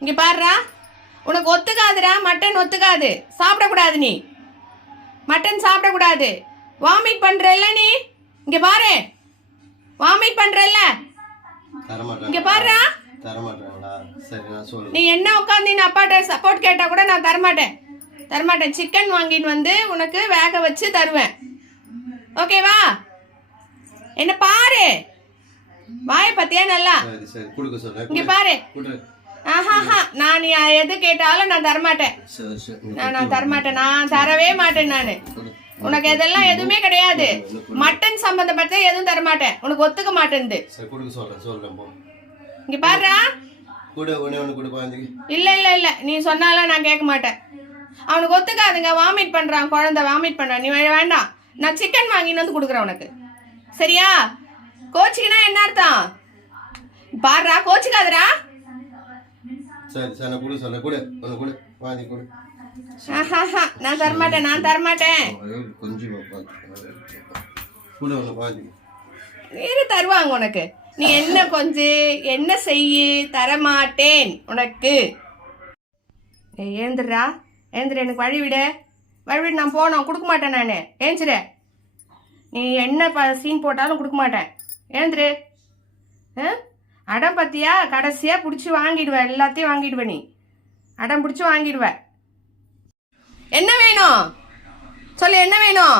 இங்க பாருடா. உனக்கு ஒத்துக்காதுடா மட்டன் ஒத்துக்காது. சாப்பிடக்கூடாது நீ. மட்டன் சாப்பிடக்கூடாது. வாமிட் பண்றல்ல நீ. இங்க பாரு. வாமிட் தரமாட்டேன். இங்க பாருடா. சொல்லுங்க நீ என்ன உட்காந்து அப்பாட்ட சப்போர்ட் கேட்டா கூட நான் தரமாட்டேன். தரமாட்டேன். சிக்கன் வாங்கிட்டு வந்து உனக்கு வேக வச்சு தருவேன். ஓகேவா என்ன பாரு. வாய பத்தியா நல்லா? இங்க பாரு. நான் எது கேட்டாலும் நான் தரமாட்டேன். நான் நான் தரமாட்டேன். நான் தரவே மாட்டேன் நான். உனக்கு இதெல்லாம் எதுவுமே கிடையாது. மட்டன் சம்பந்தப்பட்ட எதுவும் தரமாட்டேன். உனக்கு ஒத்துக்க மாட்டேன்து சரி கொடுக்க சொல்றேன் சொல்றேன் போ. இங்க பாருடா. இல்ல இல்ல இல்ல. நீ சொன்னாலும் நான் கேட்க மாட்டேன். அவனுக்கு ஒத்துக்காதுங்க. வாமிட் பண்றான் குழந்தை வாமிட் பண்றான். நீ வே- வேண்டாம். நான் சிக்கன் வாங்கின்னு வந்து கொடுக்குறேன் உனக்கு. சரியா? கோச்சிக்கினா என்ன அர்த்தம்? பாருடா கோச்சிக்காதடா. சரி சரி கொடுக்க சொல்றேன். கொடு ஒன்று கொடு. குழந்தைக்கு கொடு. நான் தரமாட்டேன் நான் தரமாட்டேன். கொஞ்சம் கொடு ஒன்று குழந்தைக்கு வேறு தருவாங்க உனக்கு. நீ என்ன கொஞ்சம் என்ன செய்யு தரமாட்டேன் உனக்கு. ஏந்திரா ஏந்திர எனக்கு வழி விடு. வழி விடு நான் போனோம் கொடுக்க மாட்டேன் நான். ஏஞ்சிரு. நீ என்ன சீன் போட்டாலும் கொடுக்க மாட்டேன். ஏந்திரு. ஆ? அடம் பத்தியா? கடைசியாக பிடிச்சி வாங்கிடுவேன் எல்லாத்தையும் வாங்கிடுவேன் நீ. அடம் பிடிச்சி வாங்கிடுவேன் என்ன வேணும்? சொல்லு என்ன வேணும்?